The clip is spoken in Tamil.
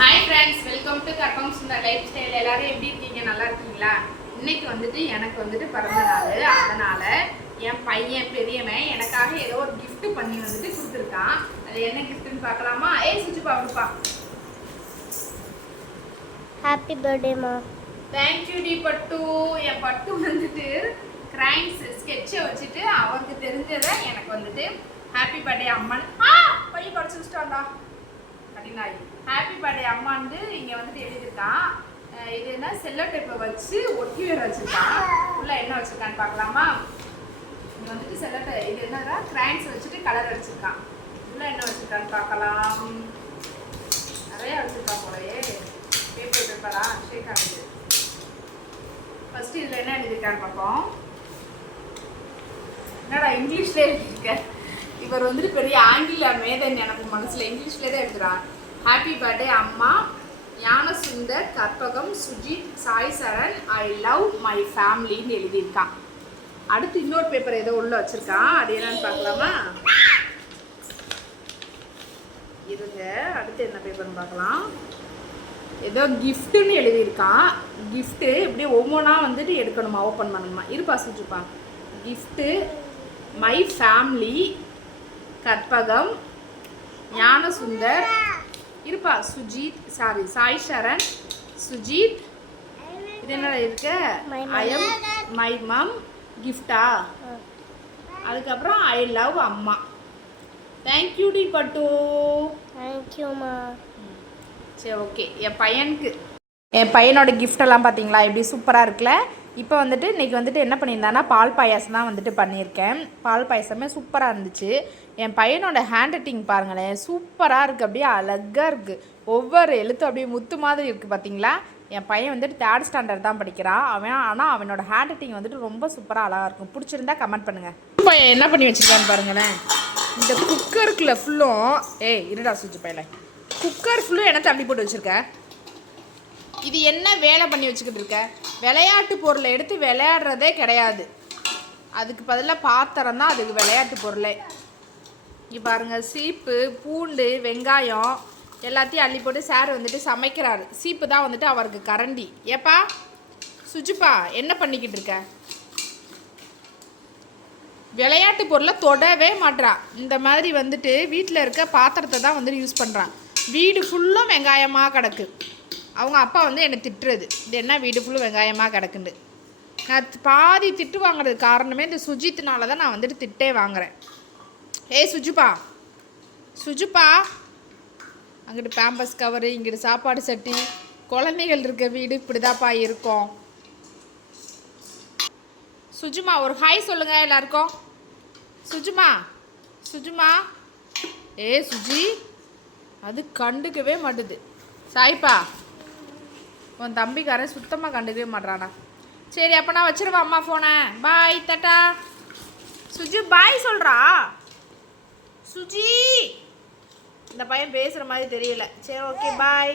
ஹாய் ஃப்ரெண்ட்ஸ் வெல்கம் டு கற்பம் சுந்தர் லைஃப் ஸ்டைல் எல்லாரும் எப்படி இருக்கீங்க? நல்லா இருக்கீங்களா? இன்னைக்கு வந்துட்டு எனக்கு வந்துட்டு பிறந்த நாள். அதனால என் பையன் பெரியவன் எனக்காக ஏதோ ஒரு gift பண்ணி வந்துட்டு கொடுத்துருக்கான். அது என்ன கிஃப்ட்னு பார்க்கலாமா? ஏய் சுச்சு பாப்பா ஹாப்பி பர்த்டேமா தேங்க்யூ டி பட்டு. என் பட்டு வந்துட்டு கிரைன்ஸ் ஸ்கெட்சை வச்சுட்டு அவருக்கு தெரிஞ்சதை எனக்கு வந்துட்டு ஹாப்பி பர்த்டே அம்மான்னு ஆ பையன் படிச்சு வச்சுட்டான்டா. அப்படின்னாய் ஹாப்பி பர்த்டே அம்மான்னு இங்கே வந்துட்டு எழுதியிருக்கான். இது என்ன? செல்லோ டேப்பை வச்சு ஒட்டி வேற வச்சிருக்கான். உள்ள என்ன வச்சுருக்கான்னு பார்க்கலாமா? இங்கே வந்துட்டு செல்லோ டே இது என்னடா கிராண்ட்ஸ் வச்சுட்டு கலர் அடிச்சிருக்கான். உள்ள என்ன வச்சுருக்கான்னு பார்க்கலாம். நிறைய வச்சிருக்கான் போலயே. பேப்பர் பேப்பரா ஷேக் ஆகுது ஃபர்ஸ்ட் இதில் என்ன எழுதியிருக்கான்னு பார்ப்போம். என்னடா இங்கிலீஷ்லேயே எழுதியிருக்கேன் இவர் வந்துட்டு பெரிய ஆங்கில மேதன் எனக்கு மனசுல இங்கிலீஷ்ல தான் எழுதுகிறார் ஹாப்பி பர்த்டே அம்மா. Gnanasundar Karpagam Sujith Sai Charan I love my ஃபேமிலின்னு எழுதியிருக்கான். அடுத்து இன்னொரு பேப்பர் ஏதோ உள்ள வச்சிருக்கான் அது என்னன்னு பார்க்கலாமா? இருங்க. அடுத்து என்ன பேப்பர்னு பார்க்கலாம். ஏதோ கிஃப்ட்டுன்னு எழுதியிருக்கான் கிஃப்ட்டு இப்படியே ஒவ்வொன்றா வந்துட்டு எடுக்கணுமா? ஓப்பன் பண்ணணுமா? இருப்பா சுச்சுப்பா gift my family Karpagam Gnanasundar இருப்பா சுஜித் சாரி சாய் சரண் சுஜித் இது என்ன இருக்க. ஐஎம் மை மம் கிஃப்டா? அதுக்கப்புறம் ஐ லவ் அம்மா. தேங்க்யூ டி பட்டு. தேங்க்யூமா சரி ஓகே என் பையனுக்கு. என் பையனோட எல்லாம் பார்த்தீங்களா எப்படி சூப்பராக இருக்குல்ல? இப்போ வந்துட்டு இன்றைக்கி வந்துட்டு என்ன பண்ணியிருந்தானா பால் பாயாசம் தான் வந்துட்டு பண்ணியிருக்கேன். பால் பாயாசமே சூப்பராக இருந்துச்சு. என் பையனோட ஹேண்ட் ரைட்டிங் பாருங்களேன் சூப்பராக இருக்குது அப்படியே அழகாக இருக்குது ஒவ்வொரு எழுத்தும் அப்படியே முத்து மாதிரி இருக்குது பார்த்தீங்களா என் பையன் வந்துட்டு தேர்ட் ஸ்டாண்டர்ட் தான் படிக்கிறான் அவன் ஆனால் அவனோட ஹேண்ட் ரைட்டிங் வந்துட்டு ரொம்ப சூப்பராக அழகாக இருக்கும். பிடிச்சிருந்தா கமெண்ட் பண்ணுங்கள் பையன் என்ன பண்ணி வச்சுருக்கான்னு பாருங்களேன். இந்த குக்கருக்குள்ள ஃபுல்லும் ஏய் இருடா சுஜி பையல குக்கர் ஃபுல்லும் என்ன தள்ளி போட்டு வச்சுருக்கேன் இது என்ன வேலை பண்ணி வச்சுக்கிட்டு இருக்க? விளையாட்டு பொருளை எடுத்து விளையாடுறதே கிடையாது. அதுக்கு பதிலாக பாத்திரம் தான் அதுக்கு விளையாட்டு பொருளே. இங்கே பாருங்கள் சீப்பு பூண்டு வெங்காயம் எல்லாத்தையும் அள்ளி போட்டு சார் வந்துட்டு சமைக்கிறார். சீப்பு தான் வந்துட்டு அவருக்கு கரண்டி. ஏப்பா சுஜிப்பா என்ன பண்ணிக்கிட்டு இருக்க? விளையாட்டு பொருளை தொடவே மாட்டான் இந்த மாதிரி வந்துட்டு வீட்டில் இருக்க பாத்திரத்தை தான் வந்துட்டு யூஸ் பண்ணுறான் வீடு ஃபுல்லும் வெங்காயமாக கிடக்கு. அவங்க அப்பா வந்து என்னை திட்டுறது. இது என்ன வீடு ஃபுல்லும் வெங்காயமாக கிடக்குண்டு. நான் பாதி திட்டு வாங்குறது காரணமே இந்த சுஜித்னால தான் நான் வந்துட்டு திட்டே வாங்குறேன். ஏய் சுஜுப்பா சுஜுப்பா அங்கிட்டு பேம்பஸ் கவரு இங்கிட்டு சாப்பாடு சட்டி. குழந்தைகள் இருக்க வீடு இப்படிதாப்பா இருக்கும். சுஜுமா ஒரு ஹாய் சொல்லுங்க எல்லாருக்கும். சுஜுமா. சுஜுமா. ஏ சுஜி. அது கண்டுக்கவே மாட்டுது. சாய்ப்பா. உன் தம்பிக்காரன் சுத்தமாக கண்டுக்கவே மாட்றானா. சரி அப்போ நான் வச்சிருவா அம்மா ஃபோனை பாய் தட்டா சுஜி பாய் சொல்கிறா சுஜி. இந்த பையன் பேசுகிற மாதிரி தெரியல. சரி ஓகே பாய்